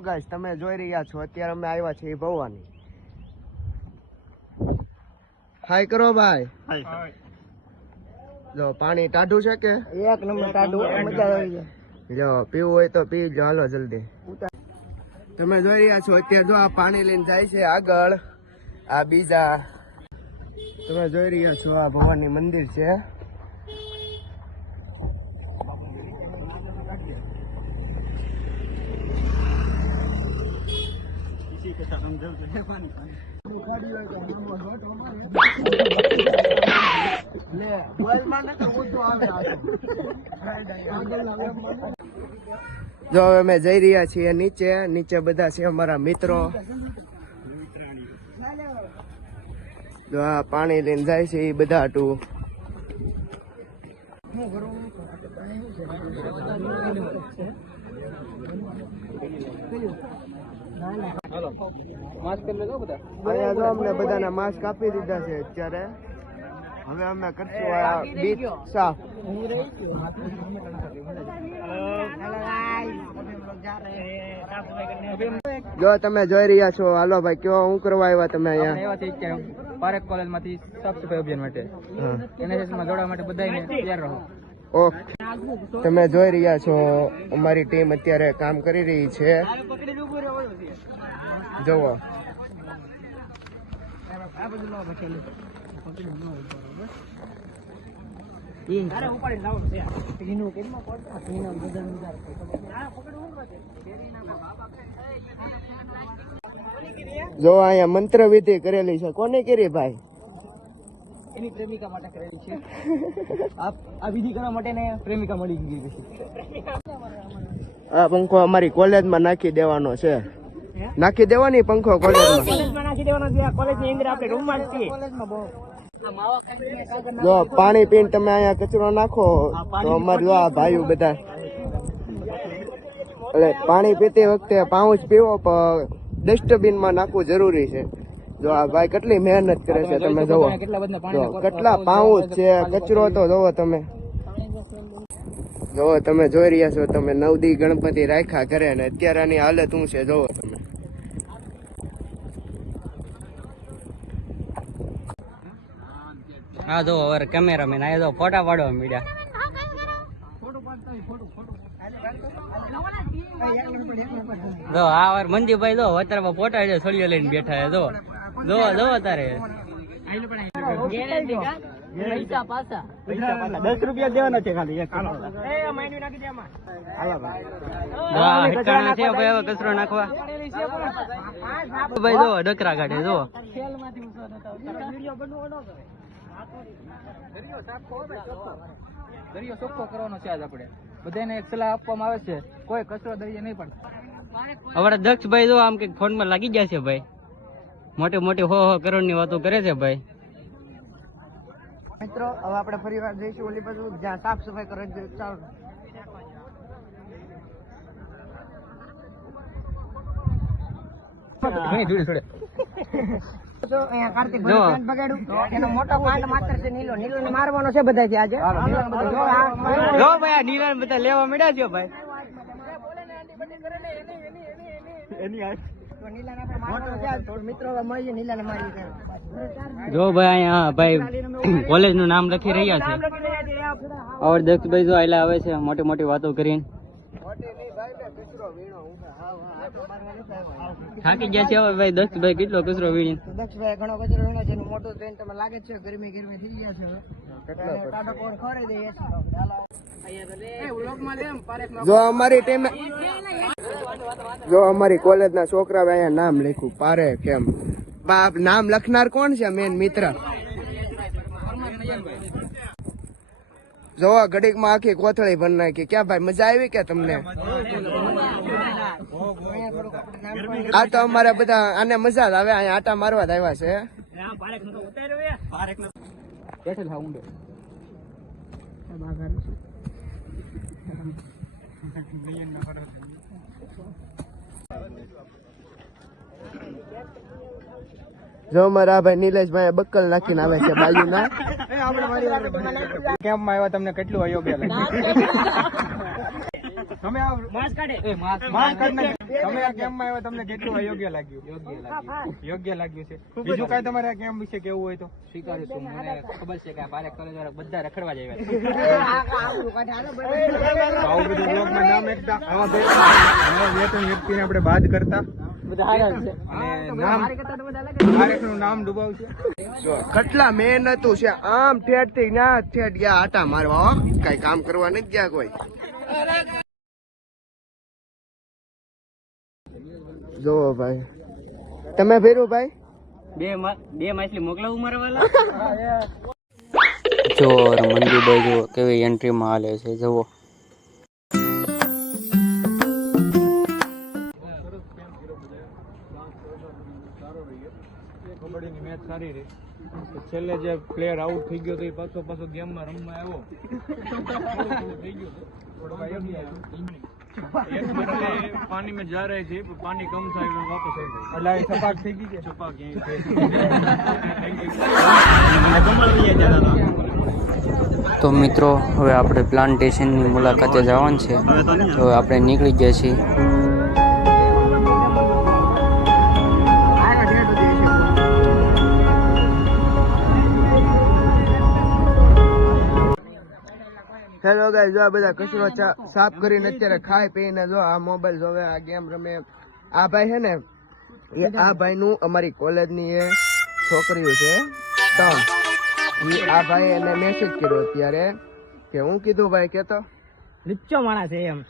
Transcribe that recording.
Guys તમે જોઈ રહ્યા છો. અત્યારે અમે આવ્યા છીએ ભવાની. હાય કરો ભાઈ. જો પાણી ટાઢું છે કે? એક નંબર ટાઢું. મજા આવી જાય. જો પીવું હોય તો પી જો હાલો જલ્દી. તમે જોઈ રહ્યા છો અત્યારે જો આ પાણી લઈને જાય છે આગળ. આ બીજા. તમે જોઈ રહ્યા છો આ ભવાની મંદિર છે. જો અમે જઈ રહ્યા છીએ નીચે નીચે બધા છે અમારા મિત્રો. જો આ પાણી લઈને જાય છે એ બધા હાટું. અમને બધાના માસ્ક આપી દીધા છે અત્યારે. હવે અમે કરશું બીચ સાફ. જો તમે જોઈ રહ્યા છો. હાલો ભાઈ કેવો હું કરવા આવ્યા તમે અહીંયા? પારેખ કોલેજમાંથી સાફ સફાઈ અભિયાન માટે. હા. એનએસએસમાં જોડવા માટે બધાને તૈયાર રહો. ઓકે તમે જોઈ રહ્યા છો અમારી ટીમ અત્યારે કામ કરી રહી છે. જુઓ. જો અહીંયા મંત્ર વિધિ કરેલી છે કોને કરી ભાઈ? એની પ્રેમિકા માટે કરેલી છે. આ વિધિ કરવા માટે પ્રેમિકા મળી ગઈ પછી આ પંખો અમારી કોલેજમાં નાખી દેવાનો છે. નાખી દેવાની પંખો કોલેજમાં? નાખી દેવાનો છે. કોલેજની અંદર આપણે રૂમમાં છીએ. જો પાણી પીને તમે અહીંયા કચરો નાખો તો અમારે જો આ ભાઈઓ બધા એટલે પાણી પીતી વખતે પાઉચ પીવો પણ ડસ્ટબિનમાં નાખવું જરૂરી છે. જો આ ભાઈ કેટલી મહેનત કરે છે તમે જોવો કેટલા પાઉં કેટલા પાઉચ છે કચરો તો જોવો તમે. જોવો તમે જોઈ રહ્યા છો તમે નવદી ગણપતિ રાખ્યા કરે ને અત્યારે આની હાલત શું છે જોવો તમે. હા જો હવે કેમેરામેન આ જો ફોટા પાડવા મીડ્યા. જો આ વાર મંદીભાઈ જો અત્યારે ફોટા છે છોડીઓ લઈને બેઠા છે જો. જો જો તારે દસ રૂપિયા દેવાના છે ખાલી છે ભાઈ હવે કચરો નાખવા. ભાઈ જો ડકરા કાઢે જો. દરિયો ચોખ્ખો કરવાનો છે આજ આપણે. બધાને એક સલાહ આપવામાં આવે છે. કોઈ કચરો દઈએ નહીં પડતો હવે દક્ષભાઈ જો આમ કે ફોનમાં લાગી ગયા છે ભાઈ. મોટી મોટી હો હો કરોડની વાતો કરે છે ભાઈ. મિત્રો હવે આપણે ફરી વાર જઈશું ઓલી બાજુ જ્યાં સાફ સફાઈ કરે છે. ચાલો. જો એનો મોટો કાંડ માત્ર છે નીલો. નીલો ને મારવાનો છે બધા આજે. જો ભાઈ આ નીલાને બધા લેવા મળ્યા છે ભાઈ. મિત્રો હવે મળીએ નીલા ને મારી જો ભાઈ અહીંયા ભાઈ કોલેજનું નામ લખી રહ્યા છે. और દક્ષભાઈ જો આયલા આવે છે મોટી મોટી વાતો કરીને. થાકી ગયા છે હવે ભાઈ દક્ષભાઈ કેટલો કચરો વીણી? દક્ષભાઈ ઘણો કચરો વીણો છે મોટો ટ્રેન તમે લાગે છે ગરમી ગરમી થઈ ગયા છે હવે. જો અમારી ટીમે જો અમારી કોલેજ ના છોકરા અહીંયા નામ લખ્યું. પારે કેમ? બાપ નામ લખનાર કોણ છે? મેન મિત્ર. જો ઘડીકમાં આખી કોથળી ભરી નાખી. ક્યાં ભાઈ, મજા આવી કે તમને? આ તો અમારે બધા, આને મજા જ આવે, અહીંયા આટા મારવા જ આવ્યા છે. જો મારા ભાઈ નિલેશભાઈ બક્કલ નાખીને આવે છે બાજુના કેમ્પમાં આવ્યા તમને કેટલું અયોગ્ય લાગે તમે આ માસ કાઢે. એ માસ માર્ક કરી નાખો. તમે આ કેમ્પમાં આવ્યા તમને કેટલું યોગ્ય લાગ્યું. યોગ્ય લાગ્યું છે. બીજું કઈ તમારે આ કેમ્પ વિશે કેવું હોય તો? સ્વીકારું છું. મને ખબર છે કે આ કોલેજ બધા રખડવા જ આવું બધું બ્લોગમાં નામ એકતા. આવા બે આવા બે ત્રણ વ્યક્તિને આપણે બાદ કરતા. અને નામ કાર્યક્રમનું નામ ડૂબાવશે જો કેટલા મહેનતું છે. આમ ઠેઠથી ના ઠેઠ ગયા આટા મારવા કઈ કામ કરવા નથી ગયા કોઈ. જોવો ભાઈ. તમે ફેરવું ભાઈ? બે મા- બે માછલી મોકલાવું મારા વાલા? જો મંદિર બાજુ કેવી એન્ટ્રીમાં હાલે છે જુઓ. સારી રહી. છેલ્લે જે પ્લેયર આઉટ થઈ ગયો તો પાછો પાછો ગેમમાં રમવા આવ્યો. પાણી મેં જા રહે છે પાણી કમ થાય વાપસ આવી એટલે થઈ ગઈ છે? તો મિત્રો હવે આપણે પ્લાન્ટેશનની મુલાકાતે જવાનું છે. તો આપણે નીકળી ગયા છીએ. હેલો ગાય જો આ બધા કચરો સાફ કરીને અત્યારે ખાઈ પીને જો આ મોબાઈલ જોવે આ ગેમ રમે આ ભાઈ છે ને એ આ ભાઈ? નું અમારી કોલેજની એ છોકરીઓ છે ત્રણ. આ ભાઈ એને મેસેજ કર્યો અત્યારે કે હું કીધું ભાઈ કેતો? નીચો માણસ એમ.